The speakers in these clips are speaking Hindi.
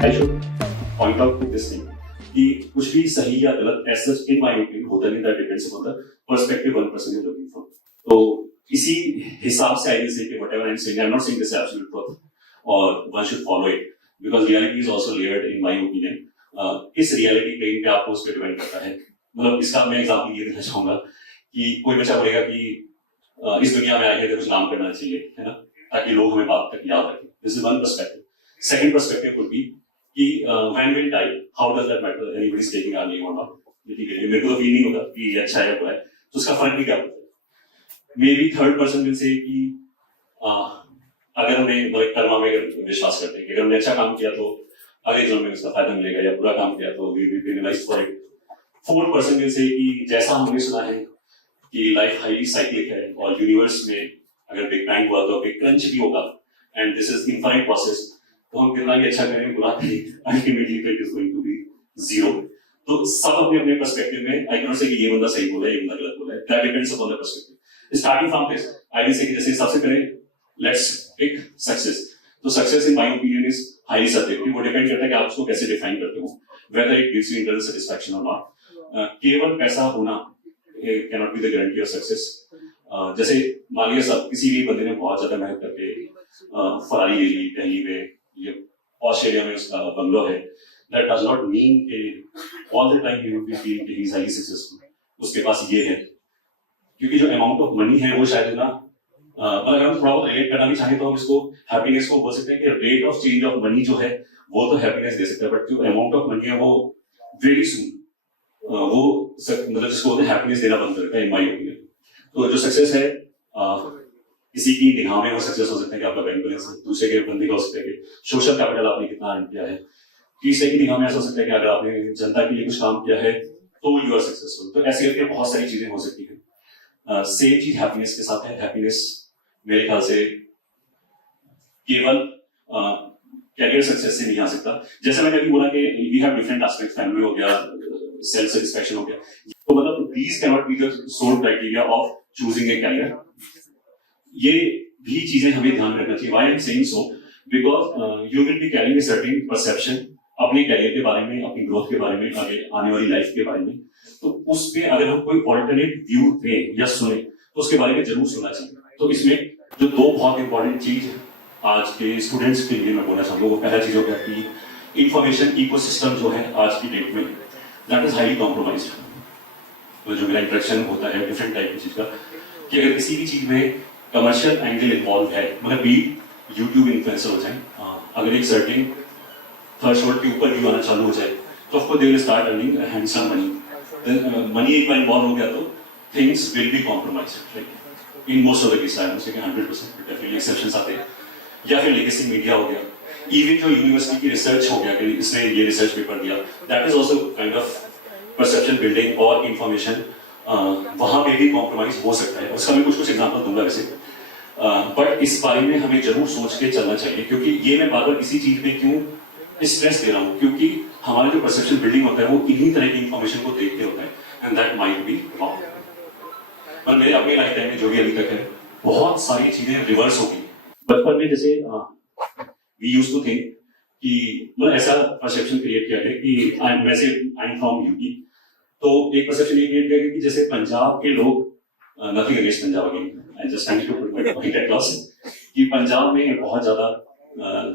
I should point out this thing कि कुछ भी सही या गलत as such in my opinion होता नहीं, that depends upon the perspective one person is looking from. तो इसी हिसाब से आई विल से कि whatever I am saying, I am not saying this absolute truth और one should follow it, because reality is also layered in my opinion. इस रियलिटी प्लेन पे आपको उस पर डिपेंड करता है। मतलब इसका मैं एग्जाम्पल ये देना चाहूंगा कि कोई बच्चा बोलेगा कि इस दुनिया में आए हैं तो कुछ काम करना चाहिए, है ना, ताकि लोग हमें बात तक याद रखें। This is one perspective. Second perspective would be कि when will die, how does that matter, anybody is taking our name और नॉट। ठीक है, मेरे को तो फील नहीं होता कि ये अच्छा है बुरा है, तो उसका फर्क भी क्या पड़ता है। May be third person will say कि अगर हमने मतलब कर्मा में विश्वास करते हैं कि अगर हमने अच्छा काम किया तो अगले जन्म में उसका फायदा मिलेगा, या बुरा काम किया तो we will be penalised for it. Fourth person will say कि जैसा हमने सुना है कि लाइफ हाईली साइक्लिक है और यूनिवर्स में अगर बिग बैंग हुआ तो बिग क्रंच भी होगा, and this is infinite process. तो हम कितना भी अच्छा करें बुरा करें, ultimately it is going to be zero. तो सब अपने अपने पर्सपेक्टिव में, आई कैन नॉट से कि ये बंदा सही बोला है, ये बंदा गलत बोला है, that depends upon the perspective. Starting from this I will say कि जैसे सबसे पहले लेट्स पिक सक्सेस। तो success in my opinion is highly subjective. वो डिपेंड करता है कि आप उसको कैसे डिफाइन करते हो, whether it gives you internal satisfaction और नॉट। केवल पैसा होना can not be the guarantee of success. जैसे मान लिया सब किसी भी बंदे ने बहुत ज्यादा मेहनत करके फरारी ले ली कहीं पे, ये ऑस्ट्रेलिया में उसका बंगलो है, दैट डज नॉट मीन कि all the time he will be feeling कि ही इज हाईली सक्सेसफुल। उसके पास ये है, क्योंकि जो अमाउंट ऑफ मनी है वो शायद ना, अगर हम थोड़ा बहुत रिलेट करना भी चाहें तो हम इसको हैप्पीनेस को बोल सकते हैं कि rate of change of money जो है वो तो हैप्पीनेस दे सकता है, बट जो अमाउंट ऑफ मनी है वो वेरी सून वो मतलब जिसको बोलते हैं हैप्पीनेस देना बंद करता है इन माय ओपिनियन। तो जो सक्सेस है किसी की निगाह में वो सक्सेस हो सकता है कि आपका बैंक बैलेंस है, दूसरे के बंदे का हो सकता है कि सोशल कैपिटल आपने कितना अर्न किया है, तीसरे की निगाह में ऐसा हो सकता है कि अगर आपने जनता के लिए कुछ काम किया है तो यू आर सक्सेसफुल। तो ऐसे करके बहुत सारी चीजें हो सकती है। सेम चीज हैप्पीनेस के साथ है। हैप्पीनेस मेरे ख्याल से केवल कैरियर सक्सेस से नहीं आ सकता। जैसे मैंने अभी बोला कि we have different aspect, family हो गया, सेल्फ सेटिस्फैक्शन हो गया, तो मतलब these can not be the sole criteria of choosing a career. ये भी चीजें हमें ध्यान रखना चाहिए। Why I am saying so, because you will be carrying a certain perception अपने कैरियर के बारे में, अपनी ग्रोथ के बारे में, आगे आने वाली लाइफ के बारे में। तो उस पे अगर हम कोई ऑल्टरनेट व्यू दें या सुने तो उसके बारे में जरूर सुनना चाहिए। तो इसमें जो दो बहुत इंपॉर्टेंट चीज आज के स्टूडेंट्स के लिए मैं बोलना चाहूंगा, वो पहला चीज हो गया कि इंफॉर्मेशन इकोसिस्टम जो है आज की डेट में दैट इज हाईली कॉम्प्रोमाइज्ड। तो जो मेरा इंटरेक्शन होता है डिफरेंट टाइप की चीज का, कि अगर किसी भी चीज में कमर्शियल एंगल इन्वॉल्व है, मतलब बी यूट्यूब इन्फ्लुएंसर हो जाए, अगर एक सर्टेन थ्रेशोल्ड के ऊपर व्यू आना चालू हो जाए तो of course they will start earning handsome money. Then money एक बार इन्वॉल्व हो गया तो things will be compromised. Like in most of the case, I am saying 100%, definitely exceptions आते हैं। या फिर लेगेसी मीडिया हो गया, इवन जो यूनिवर्सिटी की रिसर्च हो गया कि इसने ये रिसर्च पेपर दिया, that is also kind of perception building और इंफॉर्मेशन वहां पे भी कॉम्प्रोमाइज हो सकता है। उसका मैं कुछ एग्जांपल दूंगा वैसे, बट इस बारे में हमें जरूर सोच के चलना चाहिए। क्योंकि ये मैं बार बार इसी चीज पे क्यों स्ट्रेस दे रहा हूँ, क्योंकि हमारा जो परसेप्शन बिल्डिंग होता है वो इन्हीं तरह की इंफॉर्मेशन को देख के होता है, and that might be wrong. पर मेरे अपने लाइफ टाइम में जो भी अभी तक है बहुत सारी चीजें रिवर्स हो गई। बचपन में जैसे वी यूज्ड टू थिंक कि मतलब ऐसा परसेप्शन क्रिएट किया गया कि आई एम फ्रॉम यूपी, तो एक परसेप्शन ये क्रिएट किया गया कि जैसे पंजाब के लोग, nothing against Punjab again, I just trying to put my point across, कि पंजाब में बहुत ज्यादा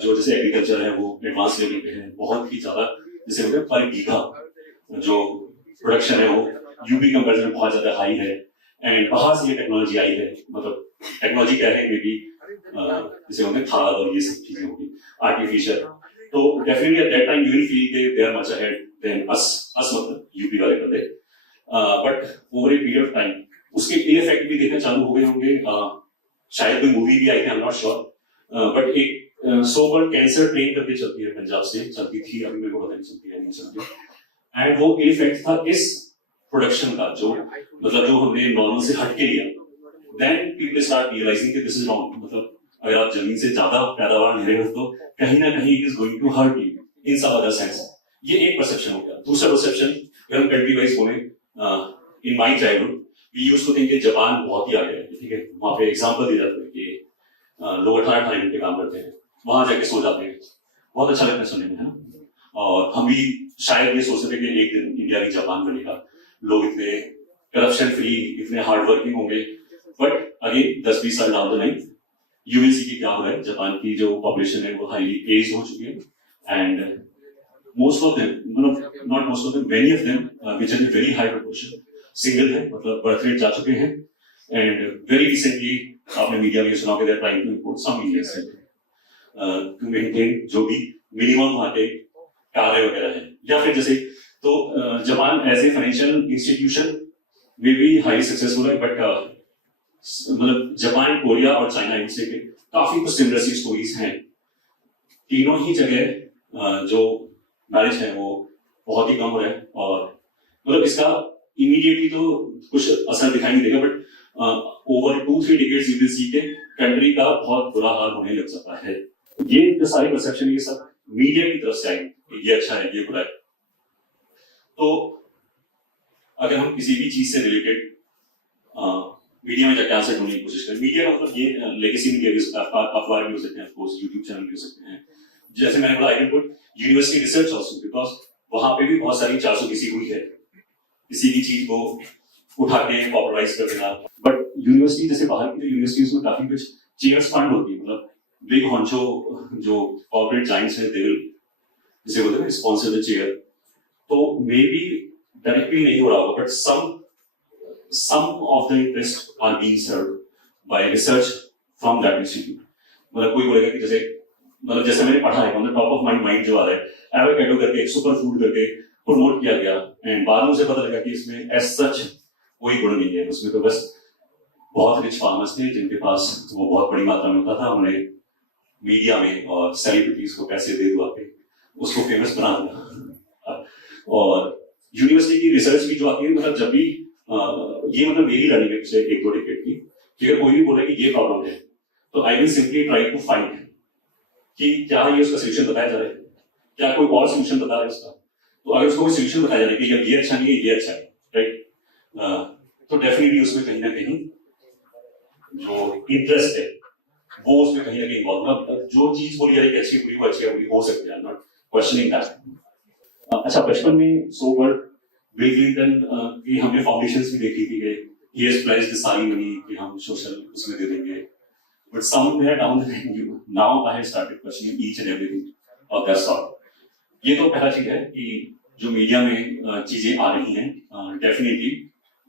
जो जैसे एग्रीकल्चर है वो एडवांस लेवल पे है, बहुत ही ज्यादा जैसे होता है पर बीघा जो प्रोडक्शन है वो यूपी कंपैरिजन में बहुत ज्यादा हाई है, एंड बाहर से ये टेक्नोलॉजी आई है। मतलब टेक्नोलॉजी क्या है, मे बी जैसे होंगे खाद और ये सब चीजें होंगी आर्टिफिशियल, तो definitely at that time you will feel कि they are much ahead than us मतलब यूपी वाले बंदे। But over a period of time उसके इफेक्ट भी देखना चालू हो गए होंगे। शायद कोई मूवी भी आई थी, आई एम नॉट श्योर, बट एक सो कॉल्ड कैंसर ट्रेन करके चलती है पंजाब से, चलती थी, अभी मेरे को पता नहीं चलती है नहीं चलती, एंड वो इफेक्ट था इस प्रोडक्शन का, जो मतलब जो हमने नॉर्मल से हट के लिया। देन पीपल स्टार्ट रियलाइजिंग कि दिस इज रॉन्ग। मतलब अगर आप जमीन से ज्यादा पैदावार ले रहे हो तो कहीं ना कहीं it is going to hurt you in some other sense. ये एक परसेप्शन हो गया। दूसरा परसेप्शन अगर हम कंट्री वाइज बोले, in my childhood we used to think कि जापान बहुत ही आगे है, ठीक है, वहां पे एग्जांपल दिया जाता है कि लोग 18 घंटे काम करते हैं, वहां जाके सो जाते हैं, बहुत अच्छा लगता है सुनने में, है ना। और हम भी शायद ये सोचते थे कि एक दिन इंडिया भी जापान बनेगा, लोग इतने करप्शन फ्री, इतने हार्ड वर्किंग होंगे, बट अगेन 10-20 साल down the line you will see कि क्या हो रहा है। जापान की जो पॉपुलेशन है वो हाईली एज हो चुकी है एंड मोस्ट ऑफ देम, मतलब not most of them, many of them which are very high proportion single है, मतलब बर्थ रेट जा चुके हैं एंड वेरी रिसेंटली आपने मीडिया में सुना कि they are trying to import some Indians to maintain जो भी मिनिमम वहां के कार्य वगैरह है। या फिर जैसे तो Japan as a financial institution में भी हाईली सक्सेसफुल है, बट मतलब जापान, कोरिया और चाइना इनसे के काफी कुछ सिमिलर सी स्टोरीज हैं। तीनों ही जगह जो मैरिज है वो बहुत ही कम हो रहा है और मतलब इसका इमीडिएटली तो कुछ असर दिखाई नहीं देगा, but over 2-3 decades you will see के कंट्री का बहुत बुरा हाल होने लग सकता है। ये जो सारी परसेप्शन ये सब मीडिया की तरफ से आएगी, ये अच्छा है, ये बुरा है। तो अगर हम किसी भी चीज से रिलेटेड मीडिया में जाके आंसर ढूंढने की कोशिश करें, मीडिया का मतलब ये लेगेसी मीडिया भी, अखबार भी हो सकते हैं, ऑफकोर्स यूट्यूब चैनल भी हो सकते हैं। जैसे मैंने बोला, I can put university research also, because वहां पे भी बहुत सारी 400 हुई है किसी भी चीज को उठा के पॉपुलराइज कर देना। बट यूनिवर्सिटी जैसे बाहर की जो यूनिवर्सिटीज में काफी कुछ चेयर्स फंड होती है, मतलब बिग हॉन्चो जो कॉर्पोरेट जाइंट्स हैं, दे विल जिसे बोलते हैं स्पॉन्सर द चेयर। तो मे बी डायरेक्टली नहीं हो रहा होगा, but some of the interests are being served by research from that institute. मतलब कोई बोलेगा कि जैसे मैंने पढ़ा है, on the top of my mind जो आ रहा है एवोकाडो करके एक सुपर फूड करके प्रमोट किया गया एंड बाद में मुझे पता लगा कि इसमें एज सच कोई गुण नहीं है, उसमें तो बस बहुत रिच फार्मर्स थे जिनके पास वो बहुत बड़ी मात्रा में होता था, उन्हें मीडिया में और सेलिब्रिटीज को पैसे दे दुआ के उसको फेमस बना दिया। और यूनिवर्सिटी की रिसर्च भी जो आती है, मतलब जब भी ये मतलब मेरी लर्निंग है पिछले 1-2 डिकेड की, कि अगर कोई भी बोले कि ये प्रॉब्लम है तो I will simply try to find कि क्या ये उसका सोल्यूशन बताया जा रहा है, क्या कोई और सोल्यूशन बता रहा है उसका। तो अगर उसको कोई सोल्यूशन बताया जा रहा है कि ये अच्छा नहीं है, ये अच्छा है, राइट, तो डेफिनेटली उसमें कहीं ना कहीं जो इंटरेस्ट है वो उसमें कहीं ना कहीं इन्वॉल्व, जो चीज बोली जाए कि अच्छी बुरी वो अच्छी बुरी हो सकती है, नॉट क्वेश्चनिंग दैट। अच्छा, बचपन में सो वर्ड बिल क्लिंटन की हमने फाउंडेशंस भी देखी थी कि ही हैज प्लेज्ड सारी मनी कि हम सोशल उसमें दे देंगे, but somewhere down the line now I have started questioning each and everything of that sort. ये तो पहला चीज है कि जो मीडिया में चीजें आ रही हैं, definitely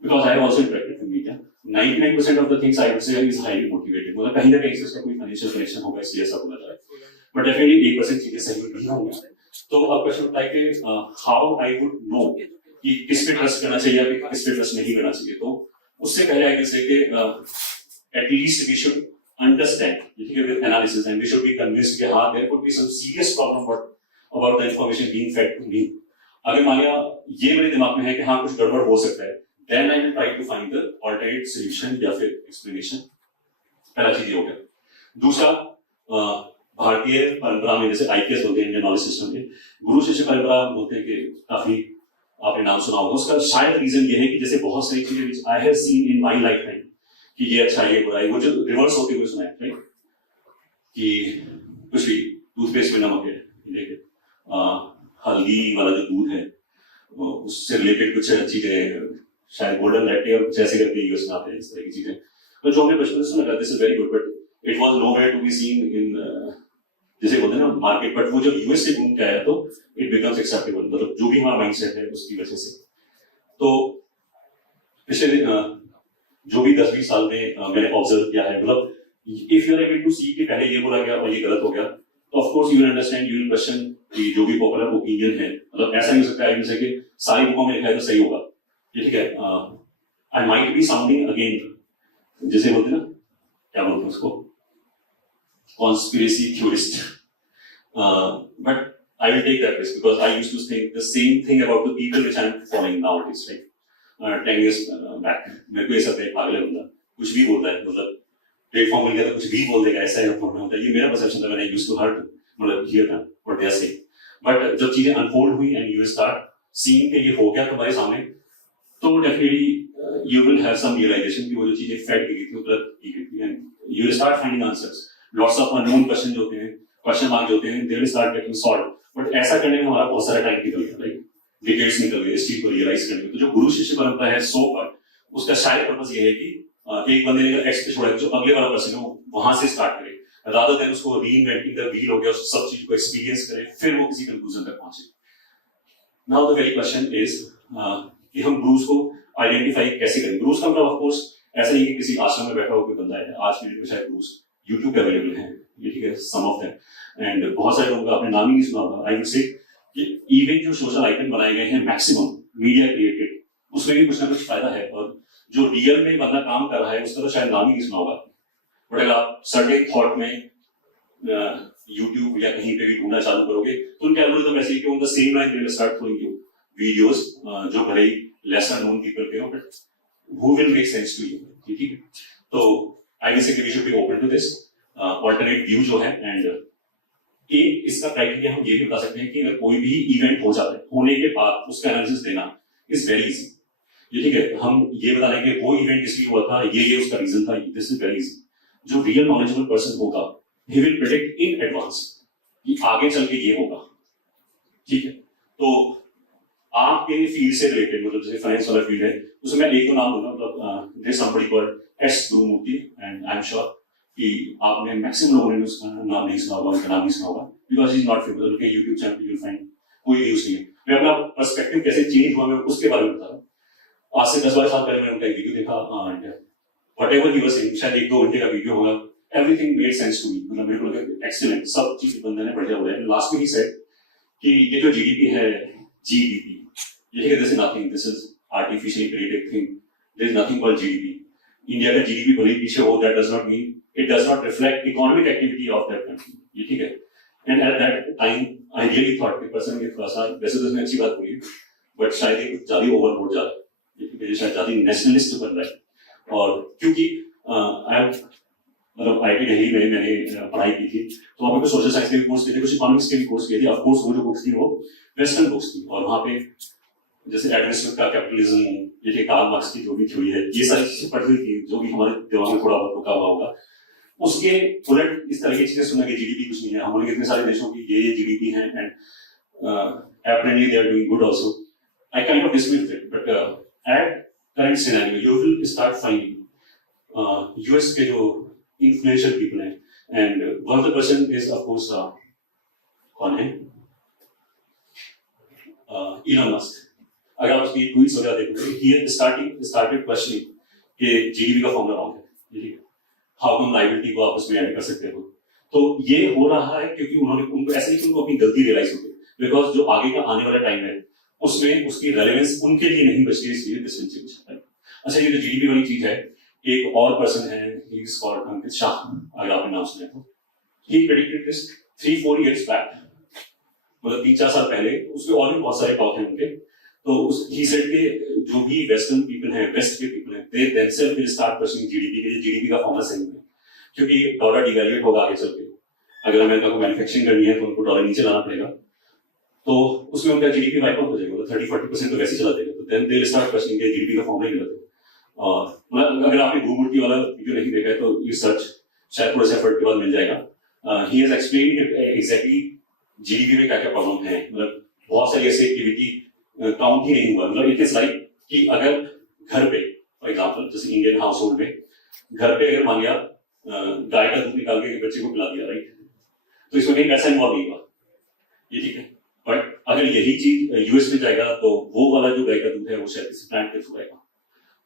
because I have also interacted with media, 99% of the things I would say is highly motivated, मतलब कहीं ना कहीं से उसका कोई फाइनेंशियल कनेक्शन होगा इसलिए ऐसा बोला जाए, बट डेफिनेटली 1% चीजें सही नहीं होंगी। तो अब क्वेश्चन उठता है कि हाउ आई वुड नो कि किस पे ट्रस्ट करना चाहिए या किस पे ट्रस्ट नहीं करना चाहिए। तो उससे पहले आई कैन से कि एटलीस्ट वी शुड अंडरस्टैंड, ठीक है, with analysis, and we should be convinced कि हाँ there could be some serious problem about the information being fed to me. अगर मान लिया ये मेरे दिमाग में है कि हाँ कुछ गड़बड़ हो सकता है, then I will try to find the alternate solution या फिर एक्सप्लेनेशन। पहला चीज ये हो गया। दूसरा, भारतीय परंपरा में जैसे आईपीएस बोलते हैं, इंडियन नॉलेज सिस्टम के गुरु शिष्य परंपरा बोलते हैं कि काफी आपने नाम सुना होगा। उसका शायद रीजन ये है कि जैसे बहुत सारी चीजें I have seen in my life time कि ये अच्छा है ये बुरा है, वो जो रिवर्स होते हुए सुना है, राइट, कि कुछ भी टूथपेस्ट में नमक है, हल्दी वाला जो दूध है उससे रिलेटेड कुछ चीजें, शायद गोल्डन लैटे और कुछ ऐसे करके यूएस में आते हैं, इस तरह की चीजें तो जो हमने बचपन से सुना, this is very good, but it was nowhere to be seen in जैसे बोलते हैं ना मार्केट, बट वो जब यूएस से घूम के आया तो इट बिकम्स एक्सेप्टेबल, मतलब जो भी हमारा माइंडसेट है उसकी वजह से। तो पिछले जो भी 10-20 साल में मैंने ऑब्जर्व किया है, मतलब if you are able to see कि पहले ये बोला गया और ये गलत हो गया, तो of course you will understand, you will question कि जो भी पॉपुलर ओपिनियन है, मतलब ऐसा नहीं हो सकता है कि सारी बुकों में लिखा है तो सही होगा, ठीक है, I might be sounding again जैसे बोलते हैं ना, क्या बोलते हैं उसको, conspiracy theorist, but I will take that risk because I used to think the same thing about the people which I am following nowadays, right? 10 years back, मेरे को ऐसा था पागल है बंदा, कुछ भी बोलता है, मतलब प्लेटफॉर्म मिल गया तो कुछ भी बोल देगा, ऐसा है होता है, ये मेरा परसेप्शन था, मैंने used to heard, मतलब हियर था what they are saying, but जब चीजें अनफोल्ड हुई एंड यू स्टार्ट सीइंग कि ये हो गया तुम्हारे सामने, तो definitely you will have some realization कि वो जो चीजें फैक्ट की गई थी वो गलत की गई थी, and you will start finding answers. Lots of unknown question जो होते हैं, क्वेश्चन मार्क जो होते हैं, दे will start getting solved, but but ऐसा करने में हमारा बहुत सारा टाइम निकल गया, लाइक डिकेड्स निकल गए इस चीज को रियलाइज करने में। तो जो गुरु शिष्य परंपरा है सो पर उसका शायद पर्पस ये है कि एक बंदे ने एक्स पे छोड़ा, जो अगले वाला पर्सन है वो वहां से स्टार्ट करे, रादर देन उसको रीइन्वेंटिंग द व्हील हो गया, उस सब चीज को एक्सपीरियंस करे फिर वो किसी कंक्लूजन तक पहुंचे। Now the very question is कि हम गुरुज को आइडेंटिफाई कैसे करें। गुरुज का मतलब ऑफ कोर्स ऐसा नहीं कि किसी आश्रम में बैठा हुआ कोई बंदा है, आज की डेट में शायद गुरुज यूट्यूब पे अवेलेबल हैं, ये ठीक है, सम ऑफ देम, एंड बहुत सारे लोगों का आपने नाम ही नहीं सुना होगा। आई वुड से कि इवन जो सोशल आइकन बनाए गए हैं मैक्सिमम मीडिया क्रिएटेड, उसमें भी कुछ ना कुछ फायदा है, और जो रियल में बंदा काम कर रहा है उसका तो शायद नाम ही नहीं सुना होगा। बट अगर आप सर्टेन थॉट में यूट्यूब या कहीं पे भी ढूंढना चालू करोगे तो उनके एल्गोरिथम ऐसे ही कि उनका same line they will start throwing you videos जो भले ही लेसर नोन पीपल के हो, but who will make sense to you, ठीक है। तो I basically we should be open to this alternate view जो है, एंड इसका क्राइटेरिया हम ये भी बता सकते हैं कि अगर कोई भी इवेंट हो जाता है, होने के बाद उसका एनालिसिस देना इज वेरी इजी, ये ठीक है। हम ये बता रहे हैं कि वो इवेंट इसलिए हुआ था, ये उसका रीजन था, दिस इज वेरी इजी। जो रियल नॉलेजेबल पर्सन होगा he will predict in advance कि आगे चल के ये होगा, ठीक है। तो आपके फील्ड से रिलेटेड, मतलब जैसे फाइनेंस वाला फील्ड है, उसमें मैं एक दो नाम दूंगा, मतलब there somebody called S Gurumurthy, and I am sure कि आपने मैक्सिमम लोगों ने उसका नाम नहीं सुना होगा, उनका नाम नहीं सुना होगा, because he is not famous. उनके यूट्यूब चैनल पे यू विल फाइंड कोई व्यूज नहीं है। मैं अपना पर्सपेक्टिव कैसे चेंज हुआ मैं उसके बारे में बता रहा हूँ। आज से 10-12 साल पहले मैंने उनका वीडियो देखा, and whatever he was saying, शायद 1-2 घंटे का वीडियो होगा, everything made sense to me, मतलब मेरे को लगा एक्सीलेंट, सब चीज बंदे ने बढ़िया बोला है। लास्ट में ही सेड कि ये जो जीडीपी है, जीडीपी, ये this is nothing, this is artificially created thing, there is nothing called GDP. India का जीडीपी भले ही पीछे हो, that does not mean, it does not reflect economic activity of that country, ये ठीक है। And at that time I really thought कि पर्सन ने थोड़ा सा, वैसे तो इसने अच्छी बात बोली, बट शायद ये कुछ ज्यादा ओवरबोर्ड जा रहा है, ये शायद ज्यादा नेशनलिस्ट बन रहा है। और क्योंकि मतलब आईटी दिल्ली में मैंने पढ़ाई की थी, तो वहाँ पे सोशल साइंस के भी कोर्स किए थे, कुछ इकोनॉमिक्स के भी कोर्स किए थे। ऑफ कोर्स वो जो बुक्स थी वो वेस्टर्न बुक्स थी, और वहाँ पे जैसे एडम स्मिथ का कैपिटलिज्म, ये कार्ल मार्क्स की जो भी थ्योरी है, ये सारी चीजें पढ़ हुई थी, जो भी हमारे दिमाग में थोड़ा बहुत रुका हुआ होगा। उसके उलट इस तरह की चीजें सुना कि जीडीपी कुछ नहीं है, हम लोग इतने सारे देशों की ये जीडीपी है, and apparently they are doing good also. I kind of dismissed it, but at current scenario, you will start finding US के जो influential people हैं, and one of the person is of course कौन है? Elon Musk. अगर आप उसकी ट्वीट्स वगैरह देखोगे, he started questioning कि जीडीपी का फॉर्मूला रॉन्ग है, ठीक है, हाउ कम लायबिलिटी को आप उसमें ऐड कर सकते हो। तो ये हो रहा है क्योंकि उनको ऐसे नहीं कि उनको अपनी गलती रियलाइज हो गई, बिकॉज जो आगे का आने वाला टाइम है उसमें उसकी रेलेवेंस उनके लिए नहीं बची, इसलिए दिस विल चेंज। अच्छा, ये जो जीडीपी वाली चीज है, एक और पर्सन है, ही इज कॉल्ड अंकित शाह, अगर आपने नाम सुना तो, ही प्रेडिक्टेड दिस 3-4 इयर्स बैक, मतलब 3-4 साल पहले। उसके और भी बहुत सारे टॉक हैं उनके। तो ही सेड कि जो भी वेस्टर्न पीपल हैं, वेस्ट के पीपल हैं, they themselves will start pursuing GDP के लिए। जीडीपी का फॉर्मूला सही है क्योंकि डॉलर डिवैल्यूएट होगा आगे चल के। अगर अमेरिका को मैन्युफैक्चरिंग करनी है तो उनको डॉलर नीचे लाना पड़ेगा, तो उसमें उनका जीडीपी वाइप आउट हो जाएगा, 30-40% तो वैसे ही चला जाएगा। तो then they will start questioning कि जीडीपी का फॉर्मूला ही गलत है। और अगर आपने गुरुमूर्ति वाला वीडियो नहीं देखा है तो यू सर्च, शायद थोड़ा सा एफर्ट के बाद मिल जाएगा। He has explained exactly GDP में क्या क्या प्रॉब्लम है, मतलब बहुत सारी ऐसी एक्टिविटी काउंट ही नहीं हुआ। मतलब इट इज लाइक कि अगर घर पे फॉर एग्जाम्पल, जैसे इंडियन हाउस होल्ड में घर पे अगर मान लिया गाय का दूध निकाल के बच्चे को पिला दिया, राइट, तो इसमें कहीं पैसा इन्वॉल्व नहीं हुआ, ये ठीक है। बट अगर यही चीज यूएस में जाएगा तो वो वाला जो गाय का दूध है वो शायद किसी प्लांट के थ्रू आएगा,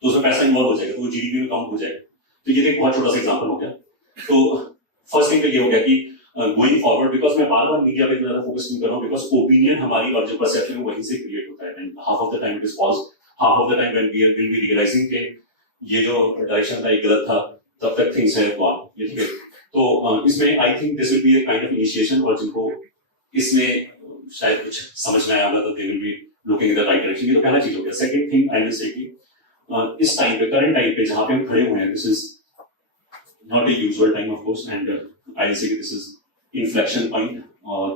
तो उसमें पैसा इन्वॉल्व हो जाएगा, तो वो जीडीपी में काउंट हो जाएगा। तो ये एक बहुत छोटा सा एग्जाम्पल हो गया। तो फर्स्ट थिंग तो ये हो गया कि गोइंग फॉरवर्ड, बिकॉज मैं बार बार मीडिया पे ज्यादा फोकस नहीं कर रहा हूँ, बिकॉज ओपिनियन हमारी और जो परसेप्शन है वहीं से क्रिएट होता है, and half of the time it is false, half of the time when we will be realizing कि ये जो डायरेक्शन था ये गलत था, तब तक थिंग्स है गॉन, ये ठीक है। तो इसमें I think this will be a kind of initiation, और जिनको इसमें शायद कुछ समझ में आया होगा तो they will be looking in the right direction. ये तो पहला चीज हो गया। Second thing I will say कि इस टाइम पे, करंट टाइम पे जहां पे हम खड़े हुए हैं, this is not a usual time of course, and I will say कि दिस इज इन्फ्लेक्शन पॉइंट। और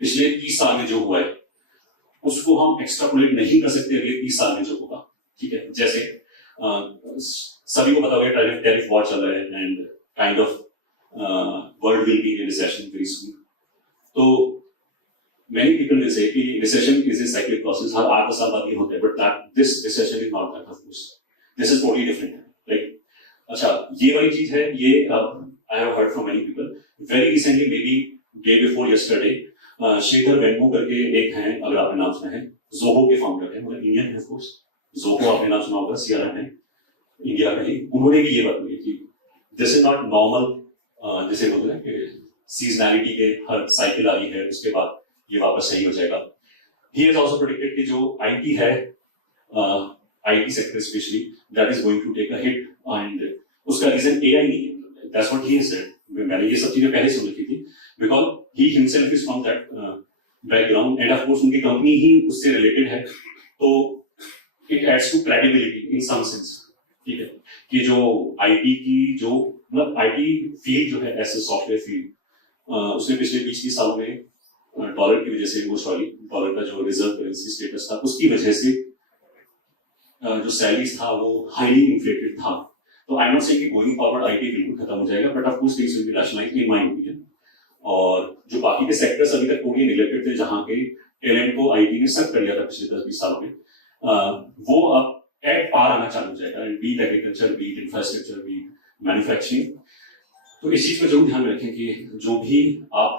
पिछले 30 साल में जो हुआ है उसको हम एक्सट्रापोलेट नहीं कर सकते अगले 30 साल में जो होगा, ठीक है। जैसे सभी को पता होगा टैरिफ वॉर चल रहा है, and kind of world will be in recession very soon. तो many people will say कि recession is a cyclic process, हर 8-10 साल बाद ये होता है, but this recession is not that, of course. This is totally different. Like, अच्छा, ये वाली चीज है, ये I have heard from many people. Very recently, maybe day before yesterday, Shridhar Vembu करके एक हैं, अगर आपने नाम सुना है, Zoho के फाउंडर है, मतलब इंडियन है, of course. Zoho आपने नाम सुना होगा, CRM है, इंडिया का ही. उन्होंने भी ये बात बोली कि this is not normal, जैसे बोलते हैं कि सीजनैलिटी के हर साइकिल आ रही है, उसके बाद ये वापस सही हो जाएगा. He has also predicted कि जो IT है, IT sector specially, that is going to take a hit, and उसका रीजन AI नहीं है. That's what he has said. मैंने ये सब चीजें पहले सुन रखी थी, because he himself is from that background, and of course उनकी कंपनी ही उससे रिलेटेड है, तो it adds to credibility in some sense. ठीक है कि जो IT की जो मतलब IT फील्ड जो है ऐसे सॉफ्टवेयर फील्ड, उसने पिछले 20-30 सालों में डॉलर की वजह से, वो सॉरी डॉलर का जो रिजर्व करेंसी स्टेटस था उसकी वजह से जो सैलरीज था वो हाईली इन्फ्लेटेड था. तो आई एम नॉट सेइंग कि गोइंग फॉरवर्ड आईटी बिल्कुल खत्म हो जाएगा, but of course things will B rationalised in my opinion. और जो बाकी के सेक्टर्स अभी तक टोटली निगलेक्टेड थे, जहां के टैलेंट को आईटी ने सब कर लिया था पिछले 10-20 सालों में, वो अब एट पार आना चालू हो जाएगा. Be agriculture, be infrastructure, be manufacturing. तो इस चीज को जरूर ध्यान में रखें कि जो भी आप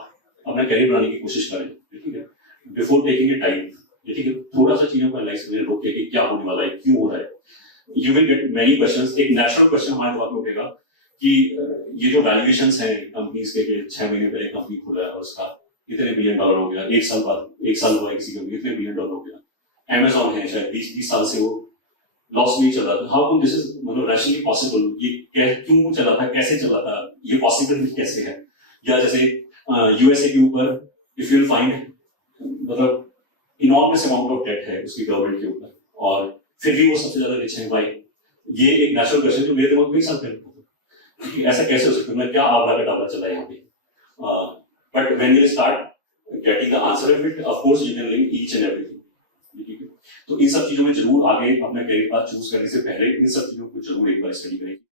अपना कैरियर बनाने की कोशिश करें, ठीक है, बिफोर टेकिंग ए टाइम, ठीक है, थोड़ा सा चीजों को एनालाइज करें, रोके कि क्या होने वाला है, क्यों हो रहा है. You will get many questions. एक नेचुरल क्वेश्चन हमारे दिमाग में उठेगा कि ये जो वैल्यूएशंस हैं कंपनीज के 6 महीने पहले कंपनी खुला है और उसका इतने $1 बिलियन हो गया, एक साल हुआ किसी कंपनी इतने $1 बिलियन हो गया. Amazon है शायद 20-30 साल से वो लॉस नहीं चल रहा था. हाउ कम दिस इज मतलब रैशनली पॉसिबल? ये क्यों चला था, कैसे चला था, ये पॉसिबल कैसे है? या जैसे यूएसए के ऊपर इफ यू विल फाइंड मतलब इनॉर्मस अमाउंट ऑफ डेट है उसकी गवर्नमेंट के ऊपर, और फिर भी वो सबसे ज्यादा रिच है. भाई ये एक नेचुरल क्वेश्चन जो मेरे दिमाग में साथ पहले ऐसा कैसे हो सकता है, मैं क्या आवारा का डाबरा चला यहाँ पे. But when you start getting the answer of it, of course you can link each and everything. तो इन सब चीजों में जरूर आगे अपना कैरियर पाथ चूज करने से पहले इन सब चीजों को जरूर एक बार स्टडी करें.